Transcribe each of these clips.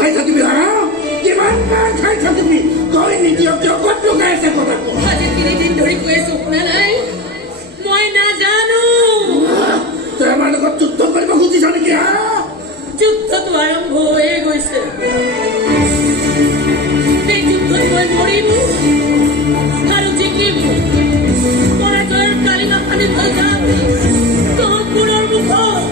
খাই থাকিবি হা কিমান মাৰ খাই থাকিবি তই নিজক জগত লগাই আছে কথা আজি 3 দিন ধৰি কৈ আছো শুনা নাই মই নাজানো তই আমাৰ লগত যুদ্ধ কৰিব খুজিছ নেকি হা যুদ্ধটো আৰম্ভ হৈয়ে গৈছে এই যুদ্ধত মই মৰিম আৰু জিকিম পৰাজয়ৰ কালিমা পানী থৈ যাম তহঁতবোৰৰ মুখত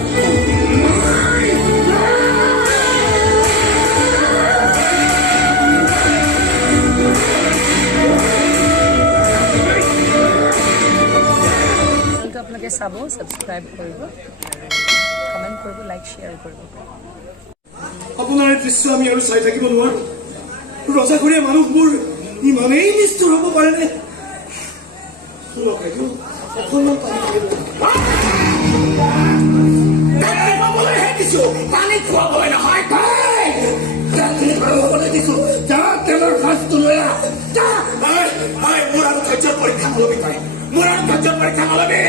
আপোনালোকে চাব সাবস্ক্ৰাইব কৰিব কমেণ্ট কৰিব লাইক শ্বেয়াৰ কৰিব আপোনাৰ দৃশ্য আমি আৰু চাই থাকিব নোৱাৰো ৰজাঘৰীয়া মানুহবোৰ ইমানেই নিষ্ঠুৰ হ'ব পাৰেনে পানী খুৱাবলৈ নহয় হ'বলৈ দিছো যা তেলৰ সাজটো লৈ মোৰ আৰু ধৈৰ্যৰ পৰীক্ষা নলবি তই মোৰ আৰু ধৈৰ্যৰ পৰীক্ষা নলবি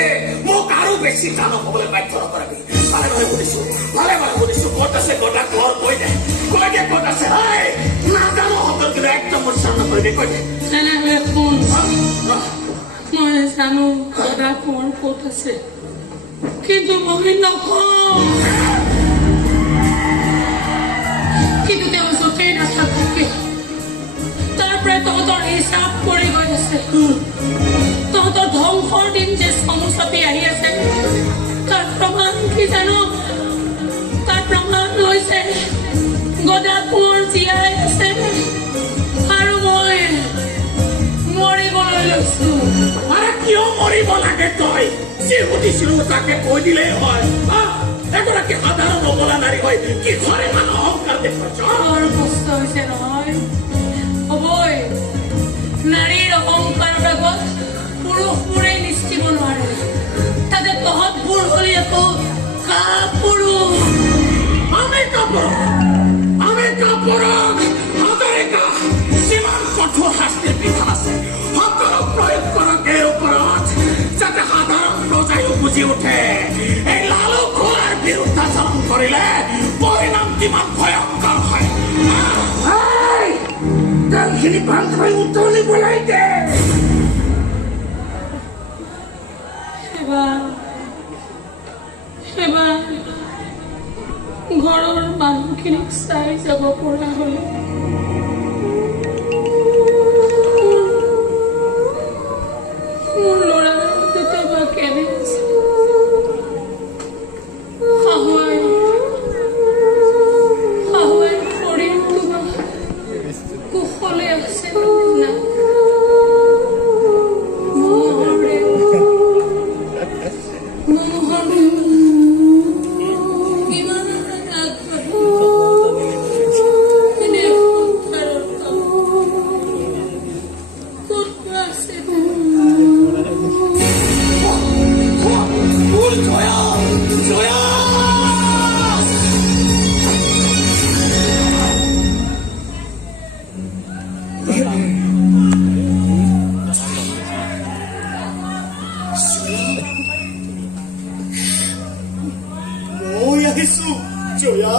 মোক আৰু বেছি দানৱ হ'বলৈ বাধ্য নকৰাবি ভালে ভালে শুনিছো ক'ত আছে গদা ঘৰ কৈ দে ক'ত আছে নাজানো সকল কিন্তু একদম মোৰ চাম নকৰিবি কৈ দে শুন মই জানো গদা কোৰ ক'ত আছে কিন্তু মই নকওঁ কিন্তু তেওঁ য'তেই নাথাকে তাৰ পৰাই তহঁতৰ হিচাপ কৰি গৈ আছে তহঁতৰ ধ্বংসৰ দিন যে চমু চাপি আহি আছে তাৰ প্ৰমাণ কি জানো তাৰ প্ৰমাণ হৈছে গদা কোৰ জীয়াই আছে আৰু মই মৰিবলৈ লৈছো আৰে কিয় মৰিব লাগে তই যি সুধিছিলো তাকে কৈ দিলেই হয় এগৰাকী সাধাৰণ অবলা নাৰী হয় কি ঘৰে মানুহ অহংকাৰ দেখুৱাইছ বৰ কষ্ট হৈছে নহয় হ'বই নাৰীৰ অহংকাৰৰ আগত পুৰুষবোৰে নিষ্ঠিব নোৱাৰে তাতে তহঁতবোৰ হ'লি আকৌ কাপুৰুষ আমি কাপুৰুষ হাজাৰিকা যিমান কঠোৰ শাস্তিৰ বিধান আছে সকলো প্ৰয়োগ কৰক এই ওপৰত যাতে সাধাৰণ প্ৰজায়ো বুজি উঠে এই লালু খোৱাৰ বিৰুদ্ধাচৰণ কৰিলে পৰিণাম কিমান ভয়ংকৰ হয় তেলখিনি ভালকৈ উতলি বলাই দে এবাৰ ঘৰৰ মানুহখিনিক চাই যাব পৰা হ'লে মোৰ ল'ৰা দুটা বা কেনে আছে শাহুৱাই শৰীৰটো বা কুশলে আছে না মই আহিছো জয়া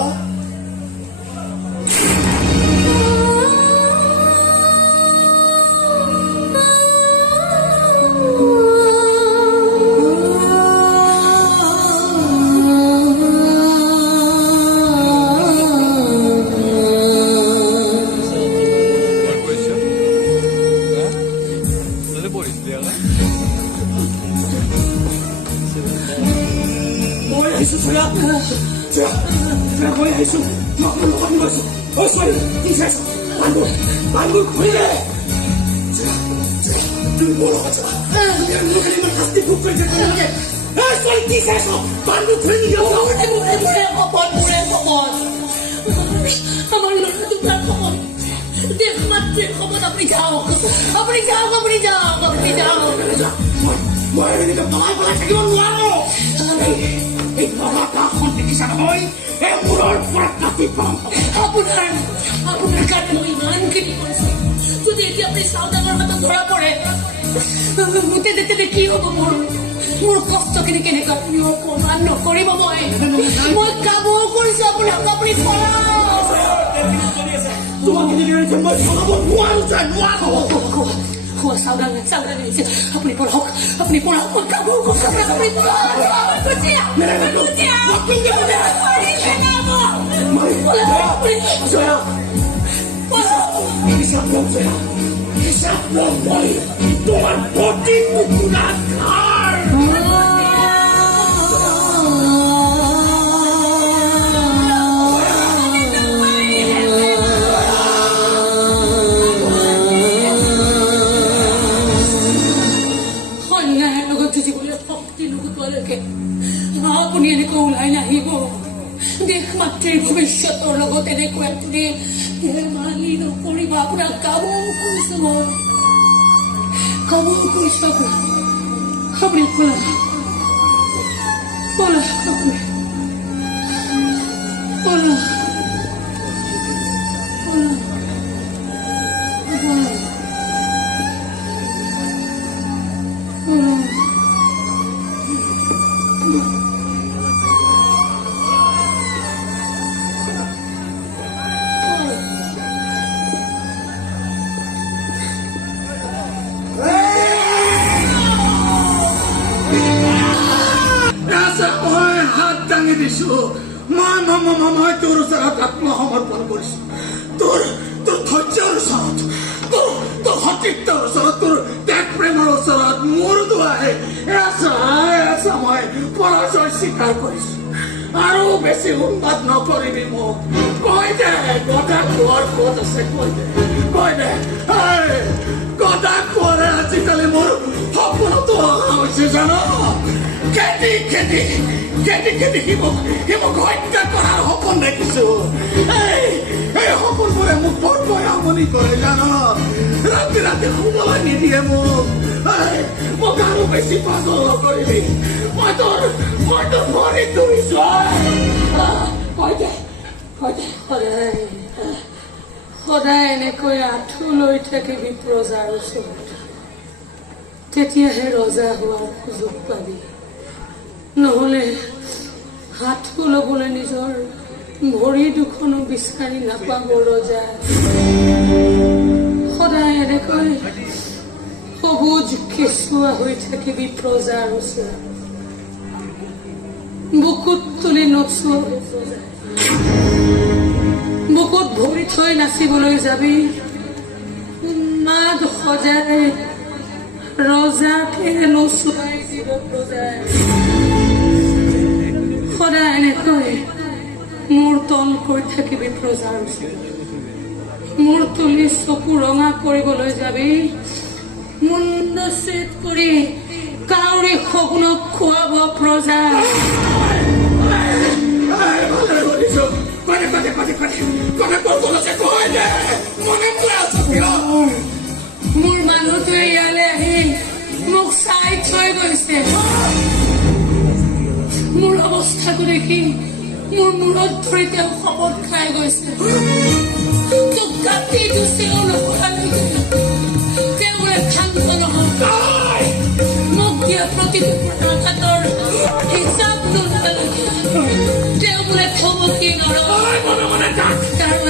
মই আহিছো বানবোৰ ঘূৰিলে তুমি মোৰ লগত শাস্তি ভোগ কৰি থাকে কি চাইছ বানবোৰ ঘূৰি নিদিয়া মোৰে খবৰ আমাৰ ল'ৰা দুটাৰ খবৰ দেশ মাতৃৰ খবৰ আপুনি যাওক মই এনেকৈ পলাই থাকিব নোৱাৰো এই নলাকাখন দেখিছা নহয় এই মূৰৰ পৰা কাটি পাম আপোনাৰ কাৰণে মই ইমানখিনি কৰিছো যদি এতিয়া আপুনি চাউদাঙৰ হাতত ধৰা পৰে তেনে কি হ'ব মোৰ কষ্টখিনি কেনেকৈ আপুনি অপমান নকৰিব মই কামো কৰিছো আপোনাক আপুনি পলাওক যে মই চলাব নোৱাৰো যে নোৱাৰো সাৱধানে আপুনি পঢ়ক মই কামবোৰ কৈছোঁ আপুনি হিচাপ লম মই তোমাৰ প্ৰতিটো গুণাকাৰ অন্যায়ৰ লগত যুঁজিবলৈ শক্তি নোগোটোৱালৈকে আপুনি এনেকৈ ওলাই নাহিব দেশ মাতৃৰ ভৱিষ্যতৰ লগত এনেকৈ আপুনি ধেমালি নকৰিব আপোনাক কামো কৰিছোঁ মই কামো কৰিছোঁ আপোনাক আপুনি পলা আপুনি পলা মই হাত দাঙি দিছো মই তোৰ ওচৰত আত্মসমৰ্পণ কৰিছো তোৰ ধৈৰ্যৰ ওচৰত তোৰ সতীত্বৰ ওচৰত তোৰ ত্যাগ প্ৰেমৰ ওচৰত মোৰ দুৱাই মই পৰাজয় স্বীকাৰ কৰিছো আৰু বেছি উন্মাদ নকৰিবি মোক কৈ দে গদা কোৱাৰ ক'ত আছে কৈ দে গদা কোৱাৰে আজিকালি মোৰ সপোনতো অহা হৈছে জানো খেতি মোক হত্যা কৰাৰ সপোন দেখিছো এই সপোনবোৰে মোক বৰকৈ আমনি কৰে জানো ৰাতি শুবলৈ নিদিয়ে মোক আৰু বেছি পাগল নকৰিবি মই তোৰ ভৰি ধৰিছো সদায় এনেকৈ আঁঠু লৈ থাকিবি প্ৰজাৰ ওচৰত তেতিয়াহে ৰজা হোৱাৰ সুযোগ পাবি নহ'লে আঁঠু ল'বলৈ নিজৰ ভৰি দুখনো বিচাৰি নাপাব ৰজা সদায় এনেকৈ সবুজ কেঁচুৱা হৈ থাকিবি প্ৰজাৰ ওচৰত বুকুত তুলি নচুৱাবি বুকুত ভৰি থৈ নাচিবলৈ যাবি মাত সজাই ৰজাকে নচুৱাই দিব প্ৰজাই সদায় এনেকৈ মোৰ তল কৰি থাকিবি প্ৰজাৰ ওচৰত মোৰ তুলি চকু ৰঙা কৰিবলৈ যাবি মুণ্ড ছেদ কৰি কাউৰী সগুণক খুৱাব প্ৰজা মোৰ মানুহটোৱে ইয়ালৈ আহি মোক চাই থৈ গৈছে মোৰ অৱস্থাটো দেখি মোৰ মূৰত ধৰি তেওঁ শপত খাই গৈছে তোক কাটি দুচেও নকৰালৈকে তেওঁ বোলে শান্ত নহয় মোক দিয়া প্ৰতিটো প্ৰকাৰৰ হিচাপ নোলোৱালৈকে তেওঁ বোলে থমকি নৰয় তাৰ